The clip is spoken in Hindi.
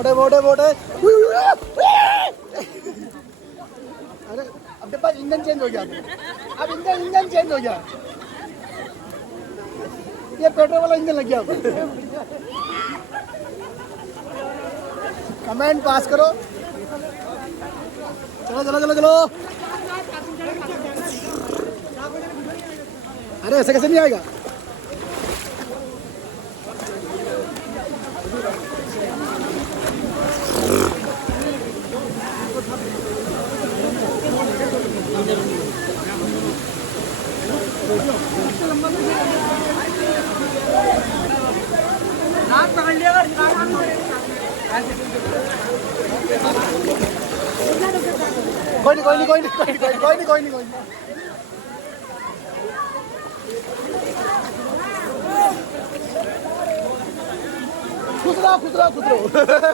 मोटे मोटे मोटे। अरे अब पास इंजन चेंज हो गया, अब इंजन चेंज हो गया, ये पेट्रोल वाला इंजन लग गया। कमेंट पास करो, चलो चलो चलो चलो। अरे ऐसे कैसे नहीं आएगा? पकड़ लिया कोई नहीं कोई नहीं कोई नहीं कोई नहीं कोई नहीं कोई नहीं कोई नहीं। खुद रहो खुद रहो खुद रहो।